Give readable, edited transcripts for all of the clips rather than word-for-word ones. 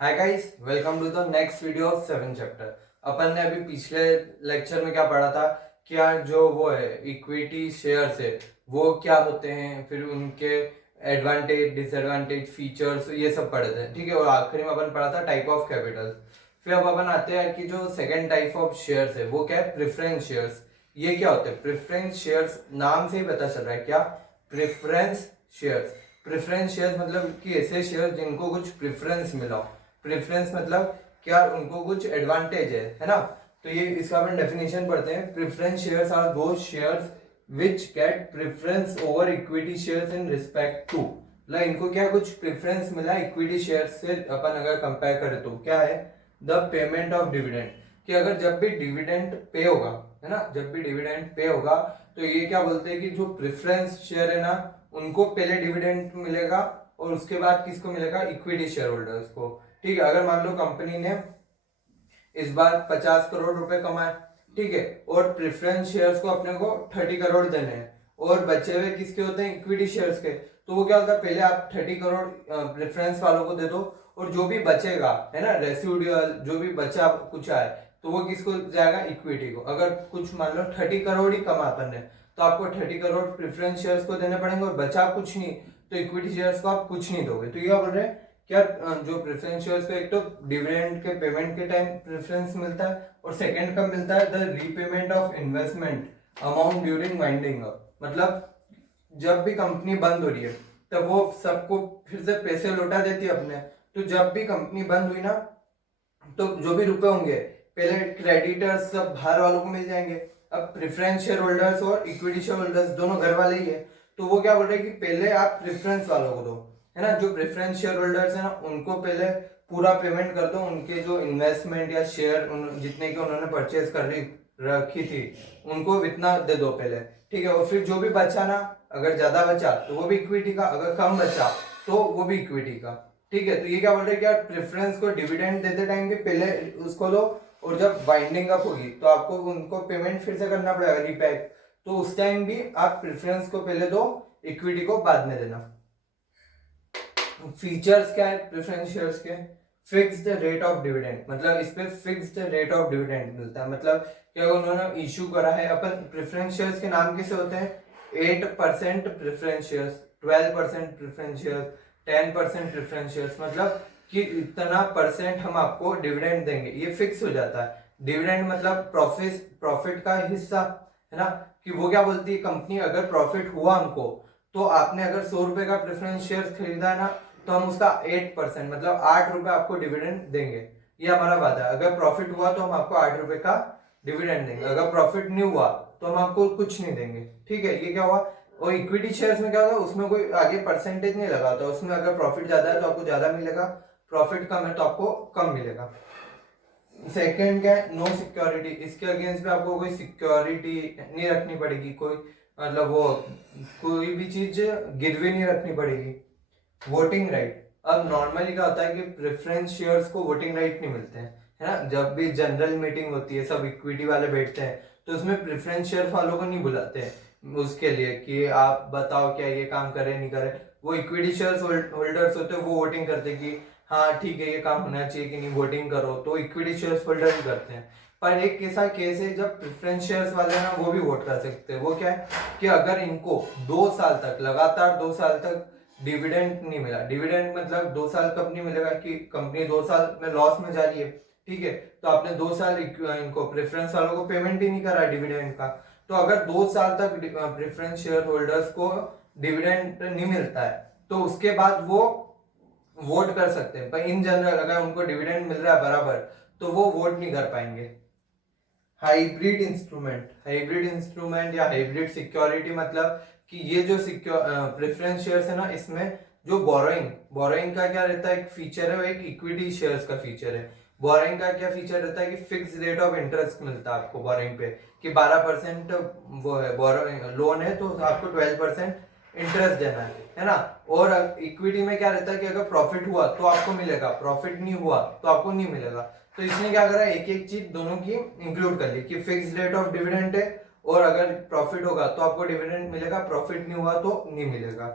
Hi guys, welcome to the next video of 7 chapter. अपन ने अभी पिछले लेक्चर में क्या पढ़ा था? क्या जो वो है इक्विटी शेयर्स है वो क्या होते हैं, फिर उनके एडवांटेज, डिसएडवांटेज, फीचर्स, ये सब पढ़े थे। ठीक है। और आखिरी में अपन पढ़ा था टाइप ऑफ कैपिटल। फिर अब अपन आते हैं कि जो सेकेंड टाइप ऑफ शेयर्स है वो क्या है? Preference shares. ये क्या होते हैं? प्रेफरेंस शेयर्स नाम से ही पता चल रहा है क्या? Preference shares. प्रेफरेंस शेयर्स मतलब कि ऐसे शेयर जिनको कुछ प्रेफरेंस मिला हो। प्रेफरेंस मतलब क्या? उनको कुछ एडवांटेज है ना? तो ये इसका अपन डेफिनेशन पढ़ते हैं। Preference shares are those shares which get preference over equity shares in respect to. मतलब इनको क्या कुछ प्रेफरेंस मिला इक्विटी शेयर्स से। अपन अगर कंपेयर करें तो क्या है? The payment of dividend. कि अगर जब भी डिविडेंड पे होगा, है ना, जब भी डिविडेंड पे होगा तो ये क्या बोलते हैं कि जो प्रेफरेंस शेयर है ना उनको पहले डिविडेंड मिलेगा और उसके बाद किसको मिलेगा? इक्विटी शेयर होल्डर्स को। ठीक है। अगर मान लो कंपनी ने इस बार 50 करोड़ रुपए कमाए, ठीक है, और प्रेफरेंस शेयर्स को अपने को 30 करोड़ देने हैं और बचे हुए किसके होते हैं? इक्विटी शेयर्स के। तो वो क्या होता है? पहले आप 30 करोड़ प्रेफरेंस वालों को दे दो और जो भी बचेगा, है ना, रेसिडुअल जो भी बचा कुछ आए तो वो किसको जाएगा? इक्विटी को। अगर कुछ मान लो 30 करोड़ ही कमा अपन ने तो आपको 30 करोड़ प्रेफरेंस शेयर्स को देने पड़ेंगे और बचा कुछ नहीं तो इक्विटी शेयर्स को आप कुछ नहीं दोगे। तो ये क्या बोल रहे हैं? क्या जो प्रेफरेंस शेयर्स को एक तो डिविडेंड के पेमेंट के टाइम प्रेफरेंस मिलता है और सेकंड का मिलता है the repayment of investment amount during winding up. मतलब जब भी कंपनी बंद हो रही है तब वो सबको फिर से पैसे लौटा देती है अपने। तो जब भी कंपनी बंद हुई ना तो जो भी रुपए होंगे पहले क्रेडिटर्स सब बाहर वालों को मिल जाएंगे। अब प्रेफरेंस शेयर होल्डर्स और इक्विटी शेयर होल्डर्स दोनों घर वाले ही है। तो वो क्या बोल रहे हैं कि पहले आप प्रेफरेंस वालों को दो, है ना, जो प्रेफरेंस शेयर होल्डर्स है ना उनको पहले पूरा पेमेंट कर दो। उनके जो इन्वेस्टमेंट या शेयर जितने के उन्होंने परचेज कर रखी थी उनको इतना दे दो पहले। ठीक है। और फिर जो भी बचा ना, अगर ज्यादा बचा तो वो भी इक्विटी का, अगर कम बचा तो वो भी इक्विटी का। ठीक है। तो ये क्या बोल रहे हैं? क्या प्रेफरेंस को डिविडेंड देते टाइम भी पहले उसको दो और जब वाइंडिंग अप होगी तो आपको उनको पेमेंट फिर से करना पड़ेगा, रीपैक। तो उस टाइम भी आप प्रेफरेंस को पहले दो, इक्विटी को बाद में देना। फीचर्स क्या है प्रेफरेंस शेयर्स के? Fixed rate of dividend. मतलब इस पे फिक्स्ड रेट ऑफ डिविडेंड मिलता है। मतलब क्या उन्होंने इशू करा है। अपन प्रेफरेंस शेयर्स के नाम कैसे होते हैं? 8% preference shares, 12% preference shares, 10% preference shares. मतलब कि इतना परसेंट हम आपको डिविडेंड देंगे, ये फिक्स हो जाता है। डिविडेंड मतलब प्रॉफिट का हिस्सा, है ना। कि वो क्या बोलती है कंपनी, अगर प्रॉफिट हुआ हमको तो आपने अगर 100 रुपए का प्रेफरेंस शेयर खरीदा है ना तो हम उसका 8% मतलब 8 रुपए आपको डिविडेंड देंगे। ये हमारा वादा है। अगर प्रॉफिट हुआ तो हम आपको 8 रुपए का डिविडेंड देंगे, अगर प्रॉफिट नहीं हुआ तो हम आपको कुछ नहीं देंगे। ठीक है। ये क्या हुआ? और इक्विटी शेयर्स में क्या होता है? उसमें कोई आगे परसेंटेज नहीं लगा होता। उसमें अगर प्रॉफिट ज्यादा है तो आपको ज्यादा मिलेगा, प्रॉफिट कम है तो आपको कम मिलेगा। सेकंड क्या है? No security. इसके अगेंस्ट में आपको कोई सिक्योरिटी नहीं रखनी पड़ेगी, कोई मतलब वो कोई भी चीज गिरवी नहीं रखनी पड़ेगी। Voting right. अब नॉर्मली क्या होता है कि प्रेफरेंस शेयर्स को वोटिंग राइट नहीं मिलते हैं, है ना। जब भी जनरल मीटिंग होती है सब इक्विटी वाले बैठते हैं तो उसमें प्रेफरेंस शेयर वालों को नहीं बुलाते हैं उसके लिए कि आप बताओ क्या ये काम करे नहीं करे। वो इक्विटी शेयर्स होल्डर्स होते हैं, वो वोटिंग करते हैं कि हाँ ठीक है ये काम होना चाहिए कि नहीं, वोटिंग करो। तो इक्विटी शेयर्स होल्डर ही करते हैं। पर एक ऐसा केस है जब प्रेफरेंस शेयर्स वाले ना वो भी वोट कर सकते हैं। वो क्या है कि अगर इनको 2 साल तक, लगातार 2 साल तक डिविडेंड नहीं मिला। डिविडेंड मतलब 2 साल कब नहीं मिलेगा कि कंपनी 2 साल में लॉस में जा रही है, ठीक है, तो आपने 2 साल इनको प्रेफरेंस वालों को पेमेंट ही नहीं करा डिविडेंड का। तो अगर 2 साल तक प्रेफरेंस शेयर होल्डर्स को डिविडेंड नहीं मिलता है तो उसके बाद वो वोट कर सकते हैं। पर इन जनरल अगर उनको डिविडेंड मिल रहा है बराबर तो वो वोट नहीं कर पाएंगे। Hybrid instrument. हाइब्रिड इंस्ट्रूमेंट या हाइब्रिड सिक्योरिटी मतलब कि ये जो प्रेफरेंस शेयर्स है ना इसमें जो बोरोइंग का क्या रहता है? एक फीचर है, वो एक इक्विटी शेयर्स का फीचर है। बोरोइंग का क्या फीचर रहता है कि फिक्स रेट ऑफ इंटरेस्ट मिलता है आपको बोरोइंग पे, कि 12% वो है बोरोइंग लोन है तो आपको 12% इंटरेस्ट देना है ना। और इक्विटी में क्या रहता है कि अगर प्रॉफिट हुआ तो आपको मिलेगा, प्रॉफिट नहीं हुआ तो आपको नहीं मिलेगा। तो इसने क्या करा, एक एक चीज दोनों की इंक्लूड कर ली कि फिक्स रेट ऑफ डिविडेंड है और अगर प्रॉफिट होगा तो आपको डिविडेंड मिलेगा, प्रॉफिट नहीं हुआ तो नहीं मिलेगा।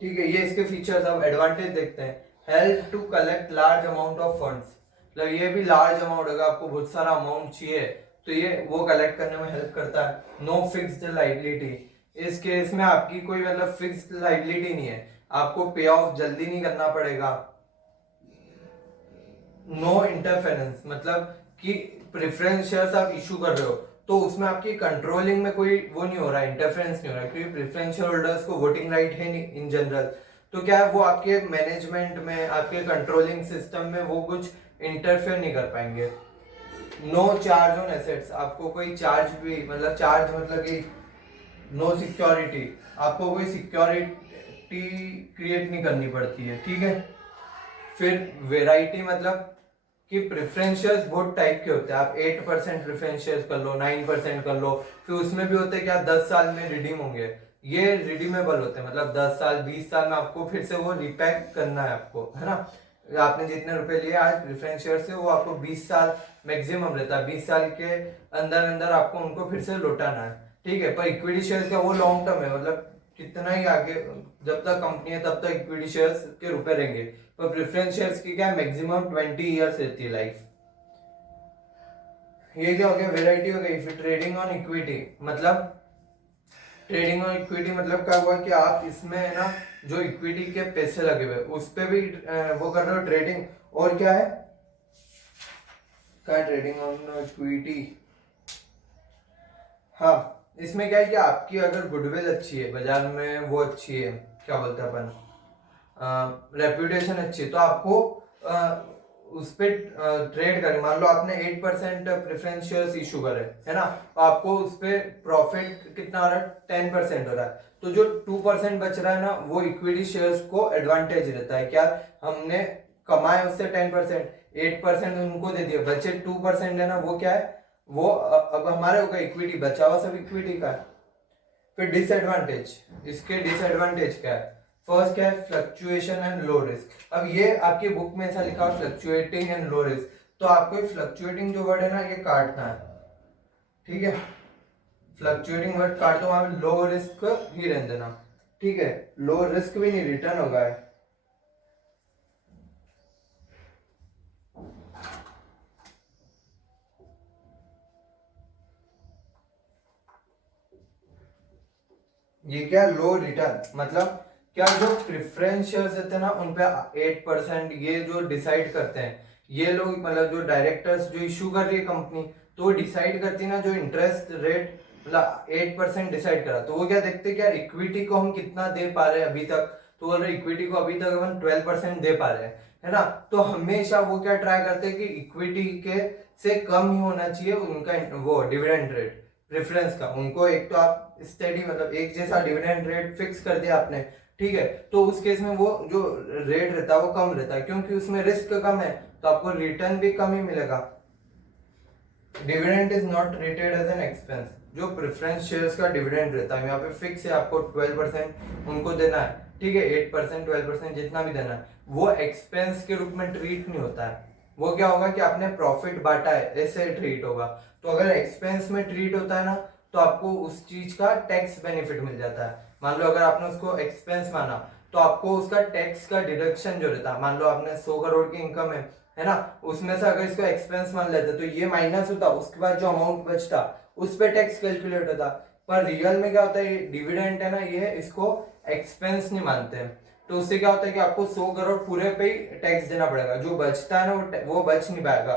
ठीक है। ये इसके फीचर्स। अब एडवांटेज देखते हैं। Help to collect large amount of funds, मतलब ये भी लार्ज अमाउंट, अगर आपको बहुत सारा अमाउंट चाहिए तो ये वो कलेक्ट करने में हेल्प करता है। नो फिक्स्ड लाइबिलिटी, इस केस में आपकी कोई मतलब फिक्स्ड लाइबिलिटी नहीं है, आपको पे ऑफ जल्दी नहीं करना पड़ेगा। नो इंटरफेरेंस, मतलब कि प्रेफरेंस शेयर्स आप इशू कर रहे हो तो उसमें आपकी कंट्रोलिंग में कोई वो नहीं हो रहा है, इंटरफेरेंस नहीं हो रहा है, क्योंकि प्रेफरेंशियल होल्डर्स को वोटिंग राइट है नहीं इन जनरल, तो क्या है वो आपके मैनेजमेंट में, आपके कंट्रोलिंग सिस्टम में वो कुछ इंटरफेयर नहीं कर पाएंगे। नो चार्ज ऑन एसेट्स, आपको कोई चार्ज भी, मतलब चार्ज मतलब कि नो सिक्योरिटी, आपको कोई सिक्योरिटी क्रिएट नहीं करनी पड़ती है, ठीक है। फिर वेराइटी, मतलब कि प्रेफरेंशियल्स बहुत टाइप के होते हैं, आप 8% प्रेफरेंशियल्स कर लो, 9% कर लो, फिर उसमें भी होते हैं कि आप 10 साल में रिडीम होंगे, ये रिडीमेबल होते हैं, मतलब 10 साल 20 साल में आपको फिर से वो रिपैक करना है आपको, है ना। आपने जितने रुपए लिए आज प्रेफरेंस शेयर से, वो आपको 20 साल मैक्सिमम रहता है, 20 साल के अंदर अंदर आपको उनको फिर से लौटाना है, ठीक है। पर इक्विटी शेयर का वो लॉन्ग टर्म है, मतलब कितना ही आगे, जब तक कंपनी है तब तक इक्विटी शेयर्स के रुपए रहेंगे, पर प्रेफरेंस शेयर्स की क्या मैक्सिमम 20 ईयर्स रहती है लाइफ। ये क्या हो गया, वेराइटी हो गई। फिर ट्रेडिंग ऑन इक्विटी, मतलब ट्रेडिंग ऑन इक्विटी मतलब क्या हुआ कि आप इसमें है ना जो इक्विटी के पैसे लगे हुए उस पे भी वो कर रहे हो ट्रेडिंग। और क्या है, क्या ट्रेडिंग ऑन इक्विटी, हाँ इसमें क्या है कि आपकी अगर गुडविल अच्छी है बाजार में, वो अच्छी है, क्या बोलते हैं अपन, रेप्यूटेशन अच्छी है, तो आपको उस पे ट्रेड करें। मान लो आपने 8% प्रेफरेंस शेयर्स इशू करे, है ना, तो आपको उस पे प्रॉफिट कितना हो रहा है, 10% हो रहा है, तो जो 2% बच रहा है ना, वो इक्विटी शेयर्स को एडवांटेज रहता है, क्या हमने कमाए उससे 10%, 8% उनको दे दिया, बचे 2% है ना, वो क्या है, वो अब हमारे होगा इक्विटी, बचा हुआ सब इक्विटी का है। फिर डिसएडवांटेज, इसके डिसएडवांटेज क्या है, फर्स्ट क्या है, फ्लक्चुएशन एंड लो रिस्क। अब ये आपकी बुक में ऐसा लिखा फ्लक्चुएटिंग एंड लो रिस्क, तो आपको फ्लक्चुएटिंग जो वर्ड है ना, ये काटना है, ठीक है, फ्लक्चुएटिंग वर्ड काट दो, वहां पे लो रिस्क ही रहने देना, ठीक है, लो रिस्क भी नहीं, रिटर्न होगा है। ये क्या, लो रिटर्न, मतलब क्या, जो प्रेफरेंस शेयर्स रहते हैं ना उन पे 8%, ये जो डिसाइड करते हैं ये लोग, मतलब जो डायरेक्टर्स जो इशू कर रही है कंपनी, तो वो डिसाइड करती है ना, जो इंटरेस्ट रेट मतलब 8% डिसाइड करा, तो वो क्या देखते हैं, क्या इक्विटी को हम कितना दे पा रहे हैं अभी तक, तो बोल रहे इक्विटी को अभी तक हम 12% दे पा रहे हैं, है ना, तो हमेशा वो क्या ट्राई करते हैं कि इक्विटी के से कम ही होना चाहिए उनका वो डिविडेंड रेट प्रेफरेंस का। उनको एक तो आप स्टेडी, मतलब एक जैसा डिविडेंड रेट फिक्स कर दिया आपने, ठीक है, तो उस केस में वो जो रेट रहता है वो कम रहता है, क्योंकि उसमें रिस्क कम है, तो आपको रिटर्न भी कम ही मिलेगा। Dividend is not treated as an expense, जो प्रेफरेंस शेयर्स का डिविडेंड रहता है यहाँ पे फिक्स है, आपको 12% उनको देना है, ठीक है, 8% 12% जितना भी देना है, वो एक्सपेंस के रूप में ट्रीट नहीं होता है। वो क्या होगा कि आपने प्रॉफिट बांटा है ऐसे ट्रीट होगा। तो अगर एक्सपेंस में ट्रीट होता है ना, तो आपको उस चीज का टैक्स बेनिफिट मिल जाता है। मान लो अगर आपने उसको एक्सपेंस माना, तो आपको उसका टैक्स का डिडक्शन जो रहता है, मान लो आपने 100 करोड़ की इनकम है ना, उसमें से अगर इसको एक्सपेंस मान लेते तो ये माइनस होता, उसके बाद जो अमाउंट बचता उस पर टैक्स कैलकुलेट होता। पर रियल में क्या होता है, डिविडेंड है ना, ये इसको एक्सपेंस नहीं मानते, तो उससे क्या होता है कि आपको 100 करोड़ पूरे पे ही टैक्स देना पड़ेगा, जो बचता है ना वो बच नहीं पाएगा।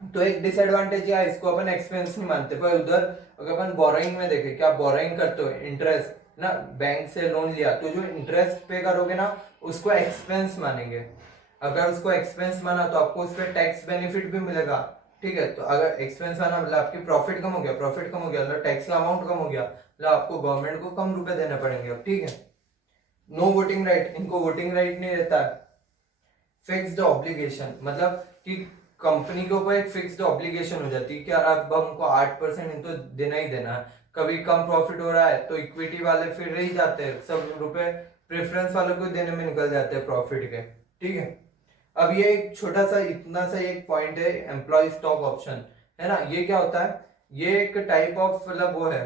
तो एक डिसएडवांटेज है, इसको अपन एक्सपेंस नहीं मानते। पर उधर अगर अपन बोरोइंग में देखें, क्या बोरोइंग करते हो, इंटरेस्ट ना, बैंक से लोन लिया तो जो इंटरेस्ट पे करोगे ना, उसको एक्सपेंस मानेंगे। अगर उसको एक्सपेंस माना तो आपको उस पर टैक्स बेनिफिट भी मिलेगा, ठीक है। तो अगर एक्सपेंस माना मतलब आपकी प्रॉफिट कम हो गया, प्रॉफिट कम हो गया मतलब टैक्स का अमाउंट कम हो गया, मतलब आपको गवर्नमेंट को कम रुपए देने पड़ेंगे अब, ठीक है। नो वोटिंग राइट, इनको वोटिंग राइट नहीं रहता है। फिक्स्ड ऑब्लिगेशन, मतलब कि कंपनी के ऊपर एक फिक्स्ड ऑब्लिगेशन हो जाती है कि अब हमको 8% इनको देना ही देना है। कभी कम प्रॉफिट हो रहा है तो इक्विटी वाले फिर रह जाते हैं, सब रुपए प्रेफरेंस वालों को देने में निकल जाते हैं प्रॉफिट के, ठीक है। अब ये एक छोटा सा इतना सा एक पॉइंट है, एम्प्लॉय स्टॉक ऑप्शन, है ना, ये क्या होता है, ये एक टाइप ऑफ मतलब वो है,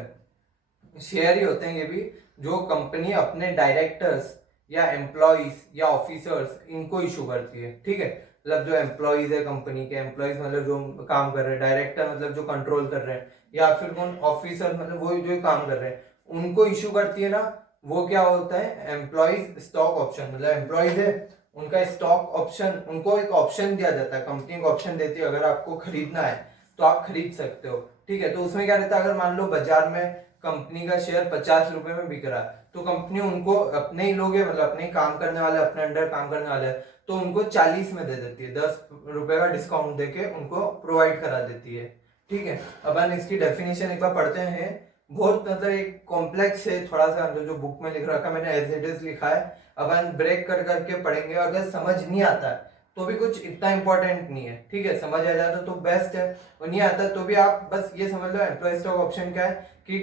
शेयर ही होते हैं ये भी, जो कंपनी अपने डायरेक्टर्स या एम्प्लॉइज या ऑफिसर्स इनको इशू करती है। ठीक है, मतलब जो एम्प्लॉइज है कंपनी के, एम्प्लॉइज मतलब जो काम कर रहे हैं, डायरेक्टर मतलब जो कंट्रोल कर रहे हैं, या फिर कौन ऑफिसर मतलब वो जो काम कर रहे हैं उनको इशू करती है ना, वो क्या होता है एम्प्लॉइज स्टॉक ऑप्शन। मतलब एम्प्लॉइज है उनका स्टॉक ऑप्शन, उनको एक ऑप्शन दिया जाता है, कंपनी को ऑप्शन देती है अगर आपको खरीदना है तो आप खरीद सकते हो। ठीक है, तो उसमें क्या रहता है, अगर मान लो बाजार में कंपनी का शेयर 50 रुपए में बिक रहा है तो कंपनी उनको अपने ही लोग मतलब अपने काम करने वाले, अपने अंडर काम करने वाले, तो उनको 40 में दे देती है, 10 रुपए का डिस्काउंट देके उनको प्रोवाइड करा देती है। ठीक है, अपन इसकी डेफिनेशन एक बार पढ़ते हैं। बहुत मतलब एक कॉम्प्लेक्स है थोड़ा सा, जो बुक में लिख रखा मैंने एज इट इज लिखा है, अपन ब्रेक कर करके पढ़ेंगे। अगर समझ नहीं आता है तो भी कुछ इतना इंपॉर्टेंट नहीं है। ठीक है, समझ आ जाता तो बेस्ट है, और नहीं आता तो भी आप बस ये समझ लो एम्प्लॉय स्टॉक ऑप्शन क्या है कि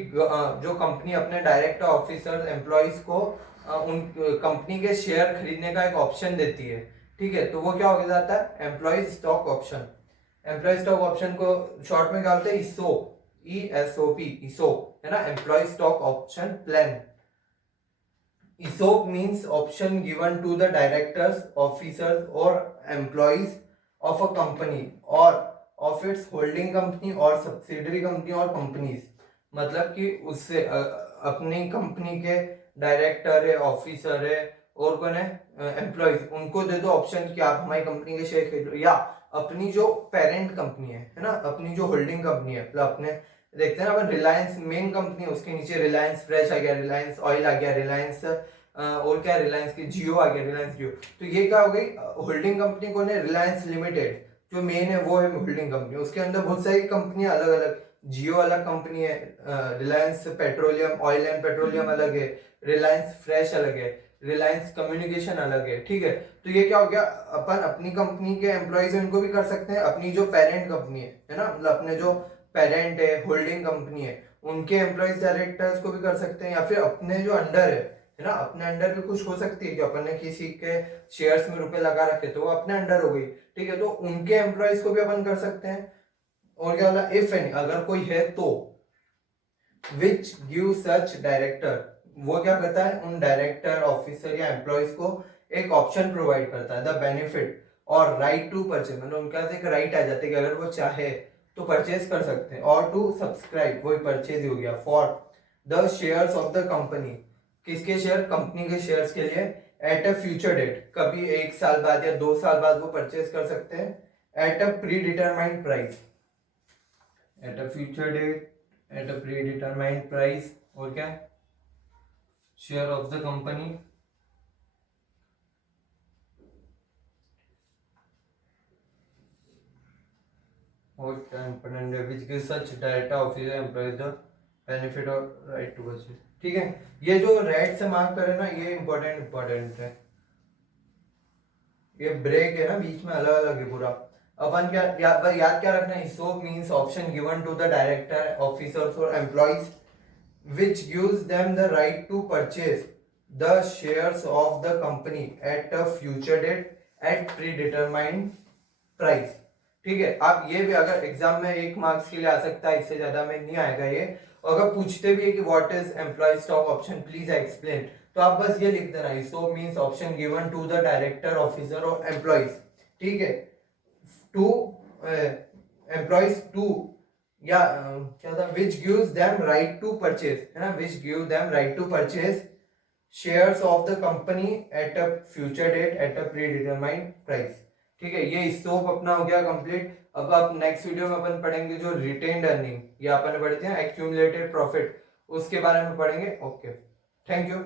जो कंपनी अपने डायरेक्टर, ऑफिसर, एम्प्लॉइज को उन कंपनी के शेयर खरीदने का एक ऑप्शन देती है। ठीक है, तो वो क्या हो जाता है employee stock option. Employee stock option को शॉर्ट में क्या बोलते हैं, ईसोप, ESOP, ईसोप है ना, employee stock option plan. ESOP means option given to the directors, officers or employees of a company or of its holding company or subsidiary company or companies। मतलब कि उससे अपनी कंपनी के director है, officer है और कौन है एम्प्लॉइज, उनको दे दो ऑप्शन कि आप हमारी कंपनी के शेयर खरीदो, या अपनी जो पेरेंट कंपनी है ना, अपनी जो होल्डिंग कंपनी है, मतलब अपने देखते हैं ना अपन, रिलायंस मेन कंपनी है, उसके नीचे रिलायंस फ्रेश आ गया, रिलायंस ऑयल आ गया, रिलायंस और क्या रिलायंस की जियो आ गया, रिलायंस जियो। तो ये क्या हो गई होल्डिंग कंपनी कौन है, रिलायंस लिमिटेड जो मेन है वो है होल्डिंग कंपनी। उसके अंदर बहुत सारी कंपनियां अलग अलग, जियो अलग कंपनी है, Reliance petroleum, oil and petroleum अलग है, रिलायंस फ्रेश अलग है, रिलायंस कम्युनिकेशन अलग है। ठीक है, तो ये क्या हो गया, अपन अपनी कंपनी के एम्प्लॉइज उनको भी कर सकते हैं, अपनी जो पेरेंट कंपनी है ना, मतलब अपने जो पेरेंट है, होल्डिंग कंपनी है, उनके एम्प्लॉइज डायरेक्टर्स को भी कर सकते हैं, या फिर अपने जो अंडर है ना, अपने अंडर भी कुछ हो सकती है कि अपन ने किसी के शेयर्स में रुपए लगा रखे तो वो अपने अंडर हो गई। ठीक है, तो उनके एम्प्लॉइज को भी अपन कर सकते हैं। और क्या बोला, इफ एनी, अगर कोई है तो, विच गिव सच डायरेक्टर, वो क्या करता है उन डायरेक्टर, ऑफिसर या एम्प्लॉइज को एक ऑप्शन प्रोवाइड करता है, द बेनिफिट और राइट टू परचेज, मतलब उनके पास एक राइट आ जाता है कि अगर वो चाहे तो परचेज कर सकते हैं, और टू सब्सक्राइब, वही परचेज हो गया, for the shares of the company, किसके शेयर, कंपनी के शेयर्स के लिए, एट अ फ्यूचर डेट, कभी 1 साल बाद या 2 साल बाद वो परचेज कर सकते हैं, at a predetermined price, at a future date, at a predetermined price, और क्या शेयर ऑफ द कंपनी, और क्या इंपॉर्टेंट है, which gives such director, officer, employees the benefit और राइट टू परचेज। ठीक है, ये जो रेड से मार्क करे ना ये इंपॉर्टेंट है, ये ब्रेक है ना बीच में अलग अलग है पूरा। अपन क्या याद क्या रखना है, so means option given to the director, officers और employees which gives them the right to purchase the shares of the company at a future date at predetermined price। ठीक है, आप ये भी अगर एग्जाम में 1 मार्क्स के लिए आ सकता है, इससे ज्यादा में नहीं आएगा ये। अगर पूछते भी है कि what is employee stock option, please explain, तो आप बस ये लिख देना, so means option given to the director, officer और एम्प्लॉइज। ठीक है, टू एम्प्लॉइज टू, या क्या था, which gives them right to purchase, है ना, which give them right to purchase shares of the company at a future date at a predetermined price. ठीक है, ये स्कोप अपना हो गया कंप्लीट। अब आप नेक्स्ट वीडियो में अपन पढ़ेंगे जो रिटेन्ड अर्निंग, या अपन पढ़ते हैं एक्यूमुलेटेड प्रॉफिट, उसके बारे में पढ़ेंगे। Okay, thank you.